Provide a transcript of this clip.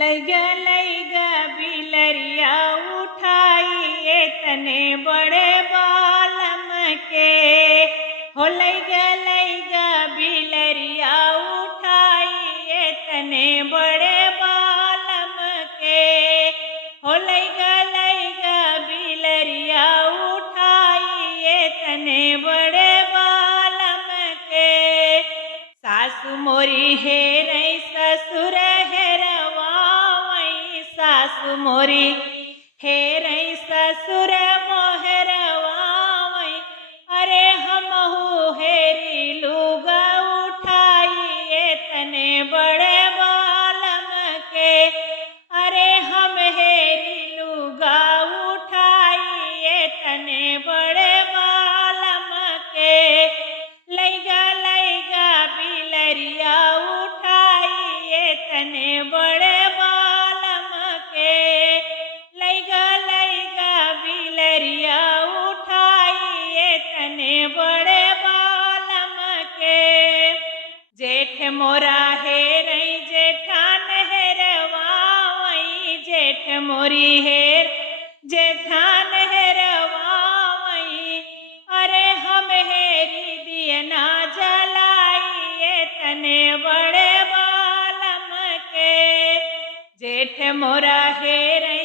लैगा बिलरिया उठाइए तने बड़े बालम के। हो लैगा बिलरिया उठाइए तने बड़े बालम के। हो लैगा बिलरिया उठाइए तने बड़े बालम के। सासु मोरी हेरई ससुर हेरवावई। सासु मोरी हेरई ससुर मोहरवावई। अरे हमहु हेरी लुगा उठाइए तने बड़े बालम के। अरे हम हेरी लुगा उठाइए तने बड़े बालम के। लैगा बिलरिया उठाइए तने बड़े बालम के। लैगा बिलरिया उठाइए तने बड़े बालम के। जेठ मोरा हेरई जेठान हेरवावई। जेठ मोरी हेर जेठान हेरवावई। अरे हम हेरी दियना जलाइए तने बड़े बालम के। जेठ मोरा हेरई